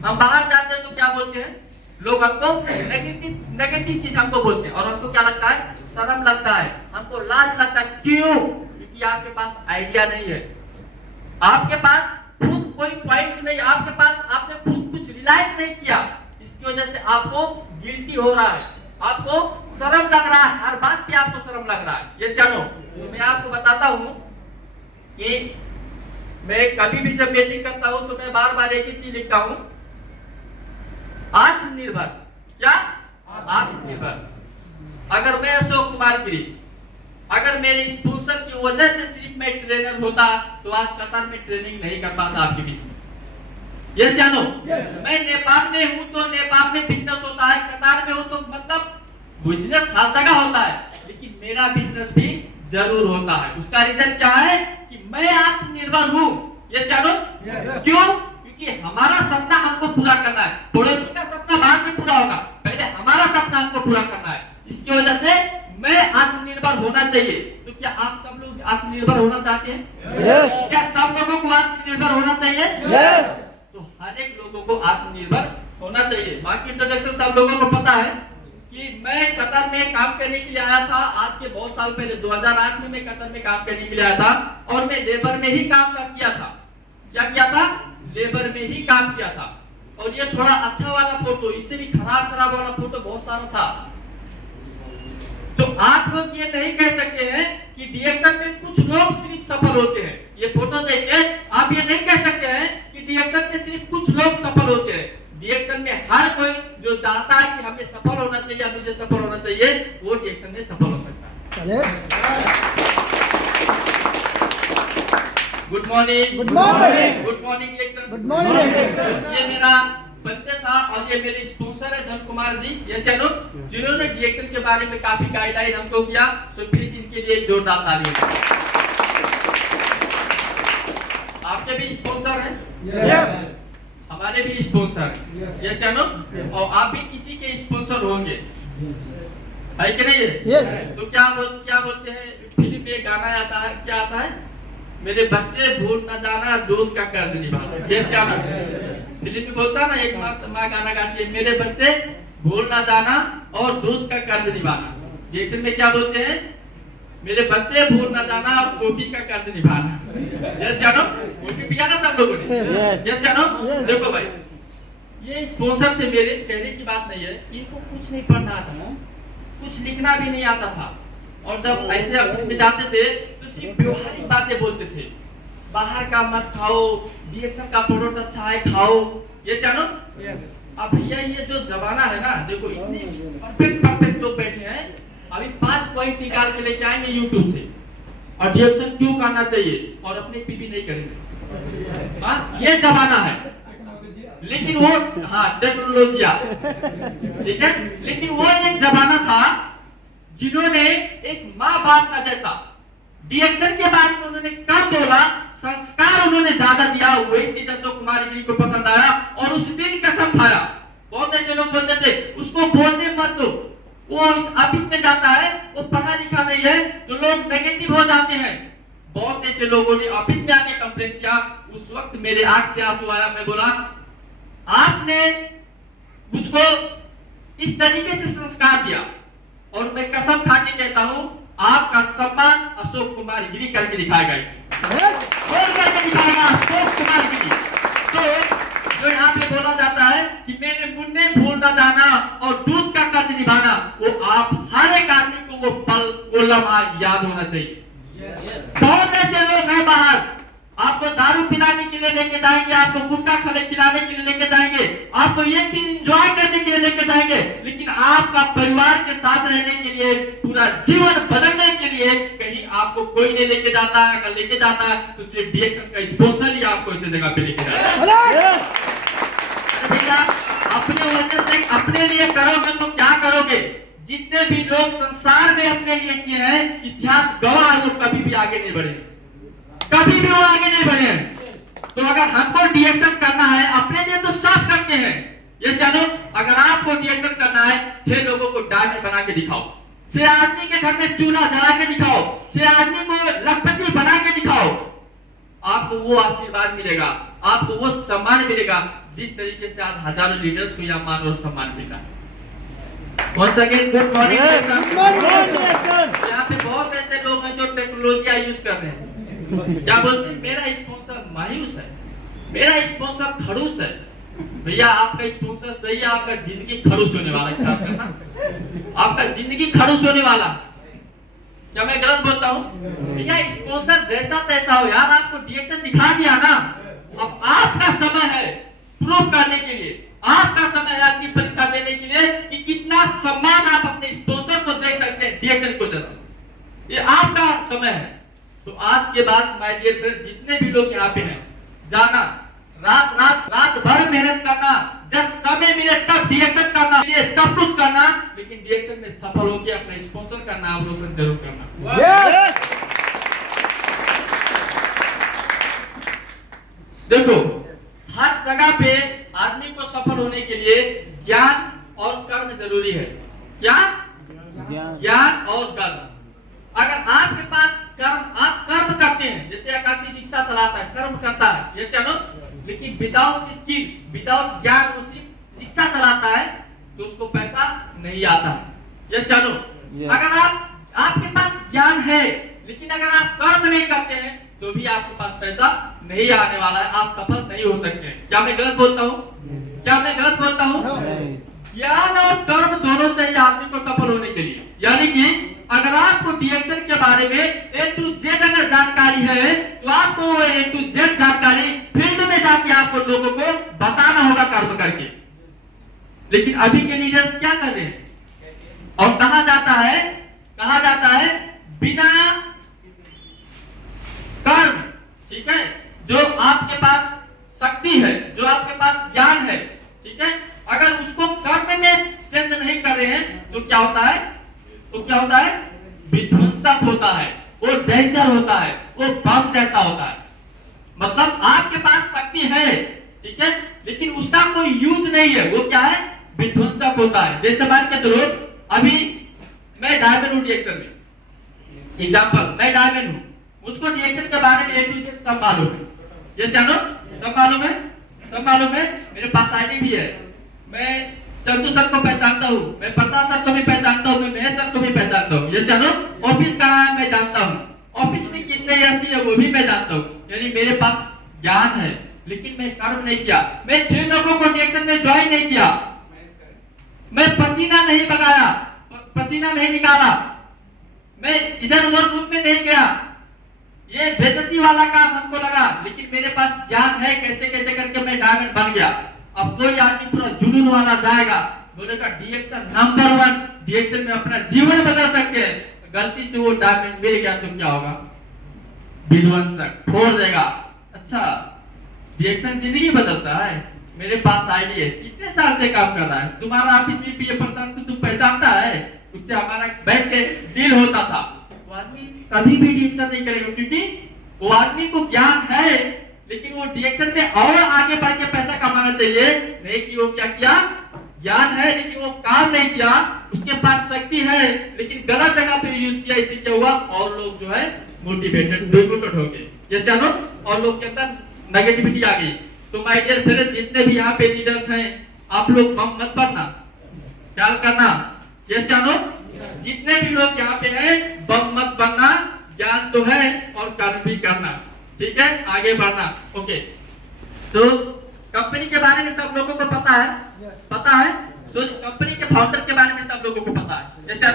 हम बाहर जाते हैं तो क्या बोलते हैं, लोग हमको नेगेटिव चीज हमको बोलते हैं और हमको क्या लगता है, शर्म लगता है, हमको लाज लगता है। क्यों? क्योंकि आपके पास आइडिया नहीं है, आपके पास खुद कोई पॉइंट्स नहीं, आपके पास आपने खुद कुछ रियलाइज नहीं किया, इसकी वजह से आपको गिल्टी हो रहा है, आपको शर्म लग रहा है, हर बात पे आपको शर्म लग रहा है। ये जानो, तो मैं आपको बताता हूं कि मैं कभी भी जब मीटिंग करता हूं तो मैं बार बार एक ही चीज लिखता हूं, आत्मनिर्भर। क्या? आत्मनिर्भर। अगर मैं अशोक कुमार गिरी, अगर मेरे स्पॉन्सर की वजह से सिर्फ मैं ट्रेनर होता तो आज कतर में ट्रेनिंग नहीं कर पाता आपके बीच में। यस जानो, मैं नेपाल में हूं तो नेपाल में बिजनेस होता है, कतार में हूं तो मतलब बिजनेस हर जगह होता है, लेकिन मेरा बिजनेस भी जरूर होता है। उसका रीजन क्या है कि मैं आत्मनिर्भर हूं। यस जानो, क्यों? क्योंकि हमारा सपना हमको पूरा करना है, पड़ोसी का सपना बाद में पूरा होगा, पहले हमारा सपना हमको पूरा करना है। इसकी वजह से मैं आत्मनिर्भर होना चाहिए। तो क्या आप सब लोग आत्मनिर्भर होना चाहते हैं? क्या सब लोगों को आत्मनिर्भर होना चाहिए? तो हर एक लोगों को आत्मनिर्भर होना चाहिए। बाकी इंट्रोडक्शन सब लोगों को पता है कि मैं कतर में काम करने के लिए आया था, आज के बहुत साल पहले 2008 में मैं कतर में काम करने के लिए आया था और मैं लेबर में ही काम किया था। क्या किया था? लेबर में ही काम किया था। और ये थोड़ा अच्छा वाला फोटो, इससे भी खराब वाला फोटो बहुत सारा था। तो आप लोग ये नहीं कह सकते हैं कि डीएक्शन में कुछ लोग सिर्फ सफल होते हैं। ये फोटो देख के आप ये नहीं कह सकते हैं कि डीएक्शन में सिर्फ कुछ लोग सफल होते हैं। डीएक्शन में हर कोई जो चाहता है कि हमें सफल होना चाहिए, मुझे सफल होना चाहिए, वो डीएक्शन में सफल हो सकता है। Good morning, good morning, good morning डीएक्शन, गुड मॉर्निंग। ये मेरा बच्चा था और ये मेरे स्पॉन्सर है धन कुमार जी, जैसे जिन्होंने डीएक्शन के बारे में काफी गाइडलाइन हमको किया। सो प्लीज इनके लिए जोरदार तालियां। आपके भी स्पॉन्सर हैं? यस। हमारे भी स्पॉन्सर हैं, यस या नो? और आप भी किसी के स्पॉन्सर होंगे, है कि नहीं? यस। तो क्या बोलते हैं फिल्म में गाना आता है, क्या आता है, मेरे बच्चे भूल न जाना दूध का कर्ज निभाना। यस क्या ना? फिल्म में बोलता ना, एक माँ गाना गाती है, मेरे बच्चे भूल ना जाना और दूध का कर्ज निभाना। डीएक्शन में क्या बोलते हैं, मेरे बच्चे भूल ना जाना और कॉफी का कर्ज निभाना। यस जानो, कॉफी पिया ना सब लोगों ने? यस जानो। देखो भाई, ये स्पॉन्सर थे मेरे, कहने की बात नहीं है, इनको कुछ नहीं पढ़ना था, कुछ लिखना भी नहीं आता था, और जब ऐसे ऑफिस में जाते थे तो सिर्फ व्यवहारिक बातें बोलते थे, बाहर का मत खाओ, डीएक्शन का प्रोडक्ट अच्छा है खाओ। ये जानो? यस। अब भैया ये जो जमाना है ना, देखो इतने परफेक्ट लोग बैठे हैं, अभी 5 पॉइंट निकाल के लेके आएंगे यूट्यूब से, और डीएक्शन क्यों करना चाहिए, और अपने पीवी नहीं करेंगे। हाँ, ये जमाना है, लेकिन वो टेक्नोलॉजिया, ठीक है, लेकिन वो एक जमाना था जिन्होंने एक माँ बाप का जैसा डीएक्शन के बारे में उन्होंने कम बोला, संस्कार उन्होंने ज्यादा दिया। वही चीज अशोक कुमार गिरी को पसंद आया और उस दिन कसम खाया। बहुत ऐसे लोग बोलते थे उसको बोलने मत दो, वो इस ऑफिस में जाता है, वो पढ़ा लिखा नहीं है, तो लोग नेगेटिव हो जाते हैं। बहुत ऐसे लोगों ने ऑफिस में आके कंप्लेंट किया। उस वक्त मेरे आंख से आंसू आया। मैं बोला, आपने मुझको इस तरीके से संस्कार दिया, और मैं कसम खा के कहता हूं आपका सम्मान अशोक कुमार गिरी करके दिखाएगा, करके दिखाएगा अशोक कुमार गिरी। तो जो यहाँ पे बोला जाता है कि मेरे मुन्ने भूल न जाना और दूध का कर्ज निभाना, वो आप हर एक आदमी को वो पल, वो लम्हा याद होना चाहिए। बहुत ऐसे लोग हैं बाहर, आपको दारू पिलाने के लिए लेके जाएंगे, आपको गुटखा खिलाने के लिए लेके जाएंगे, आपको ये चीज एंजॉय करने के लिए लेके जाएंगे, लेकिन आपका परिवार के साथ रहने के लिए, पूरा जीवन बदलने के लिए कहीं आपको कोई नहीं लेके जाता है। अगर लेके जाता है तो सिर्फ डीएक्शन का स्पॉन्सर ही आपको इस जगह पे लेके जाता है। अरे भैया, अपने वजह से अपने लिए करोगे तो क्या करोगे? जितने भी लोग संसार में अपने लिए किए हैं, इतिहास गवाह है, वो कभी भी आगे नहीं बढ़े, कभी भी वो आगे नहीं बढ़े। तो अगर हमको डीएक्शन करना है अपने लिए तो सब करते हैं। ये जानो, अगर आपको डीएक्शन करना है, 6 लोगों को डायमंड बना के दिखाओ, 6 आदमी के घर में चूल्हा जला के दिखाओ, 6 आदमी को लखपति बना के दिखाओ, आपको वो आशीर्वाद मिलेगा, आपको वो सम्मान मिलेगा जिस तरीके से आज हजारों लीडर्स को यहाँ मान और सम्मान मिला। Once again, good morning यहाँ पे बहुत ऐसे लोग हैं जो टेक्नोलॉजी यूज कर रहे हैं, क्या बोलते हैं मेरा स्पॉन्सर मायूस है, मेरा स्पॉन्सर खड़ूस है। भैया आपका स्पॉन्सर सही है, आपका जिंदगी खड़ूस होने वाला है, आपका जिंदगी खड़ूस होने वाला। क्या मैं गलत बोलता हूँ? भैया स्पॉन्सर जैसा तैसा हो यार, आपको डिएक्शन दिखा दिया ना, अब आपका समय है प्रूव करने के लिए, आपका समय है आपकी परीक्षा देने के लिए कि कितना सम्मान आप अपने स्पॉन्सर को दे सकते हैं डिएक्शन को जैसे, ये आपका समय है। तो आज के बाद माय डियर फ्रेंड, जितने भी लोग यहाँ पे हैं, जाना रात भर मेहनत करना, जब समय मिले तब डिएक्शन करना, ये सब कुछ करना, लेकिन डिएक्शन में सफल होकर अपने स्पॉन्सर का नाम रोशन जरूर करना। देखो हर जगह पे आदमी को सफल होने के लिए ज्ञान और कर्म जरूरी है। क्या? ज्ञान और कर्म। अगर आपके पास कर्म, आप कर्म करते हैं, जैसे एक आदमी रिक्शा चलाता है, कर्म करता है, यस या नो, लेकिन विदाउट स्किल, विदाउट ज्ञान वो सिर्फ रिक्शा चलाता है तो उसको पैसा नहीं आता है, यस या नो। अगर आपके पास ज्ञान है लेकिन अगर आप कर्म नहीं करते हैं तो भी आपके पास पैसा नहीं आने वाला है, आप सफल नहीं हो सकते हैं। क्या मैं गलत बोलता हूँ? क्या मैं गलत बोलता हूँ? ज्ञान और कर्म दोनों चाहिए आदमी को सफल होने के लिए। यानी कि अगर आपको डिएक्शन के बारे में ए टू जेड अगर जानकारी है तो आपको ए टू जेड जानकारी फील्ड में जाके आपको लोगों को बताना होगा कर्म करके। लेकिन अभी के लीडर्स क्या कर रहे हैं और कहा जाता है बिना कर्म, ठीक है, जो आपके पास शक्ति है, जो आपके पास ज्ञान है, ठीक है, अगर उसको कर्म में चेंज नहीं कर रहे हैं तो क्या होता है? विध्वंसक होता है, वो डेंजर होता है, वो बम जैसा होता है। मतलब आपके पास शक्ति है, ठीक है, लेकिन उसका कोई यूज नहीं है, वो क्या है? विध्वंसक होता है। जैसे मान के चलो अभी मैं डायमंड हूं डिएक्शन में, एग्जांपल मैं डायमंड हूं, मुझको डिएक्शन के बारे में ए टू जेड सब मालूम है, जैसे जानो सब मालूम है, मेरे पास आईडी भी है, मैं चंदू सर को पहचानता हूँ, मैं प्रसाद सर को भी पहचानता हूँ, मैं महेश सर को भी पहचानता हूँ, जैसे जानो ऑफिस का नाम मैं जानता हूँ, ऑफिस में कितने ऐसी है वो भी मैं जानता हूँ। यानी मेरे पास ज्ञान है लेकिन मैं कर्म नहीं किया, मैं 6 लोगों को डिएक्शन में ज्वाइन नहीं किया, मैं पसीना नहीं बगाया, पसीना नहीं निकाला, मैं इधर उधर रूप में नहीं गया, ये बेइज्जती वाला काम हमको लगा, लेकिन मेरे पास ज्ञान है कैसे कैसे करके मैं डायमंड बन गया। अब कोई आदमी पूरा जुनून वाला जाएगा, बोलेगा डिएक्शन नंबर 1, डिएक्शन में अपना जीवन बदल सकते हैं, गलती से वो डायमंड मिल गया तो क्या होगा? विध्वंसक, फोड़ देगा। अच्छा डिएक्शन जिंदगी बदलता है? मेरे पास आईडी है, कितने साल से काम कर रहा है, तुम्हारा ऑफिस में पीए प्रसाद को तुम पहचानता है, उससे हमारा बैंक के डील होता था। वो आदमी कभी भी डिएक्शन नहीं करेगा क्योंकि वो आदमी को ज्ञान है, लेकिन वो डिएक्शन में और आगे बढ़ के पैसा कमाना चाहिए, नहीं कि वो क्या किया? ज्ञान है लेकिन वो काम नहीं किया, उसके पास शक्ति है लेकिन गलत जगह पे यूज किया, इससे क्या हुआ? और लोग जो है मोटिवेटेड डिमोटिवेट हो गए, जैसे जानो, और लोग के अंदर नेगेटिविटी आ गई। तो माय डियर फ्रेंड्स, जितने भी यहाँ पे लीडर्स हैं, आप लोग बम मत बनना, ख्याल करना, जैसे जानो जितने भी लोग यहाँ पे हैं बम मत बनना, ज्ञान तो है और कर्म भी करना, ठीक है, आगे बढ़ना। ओके, तो कंपनी के बारे में सब लोगों को पता है, तो कंपनी के फाउंडर के बारे में सब लोगों को पता है, जैसे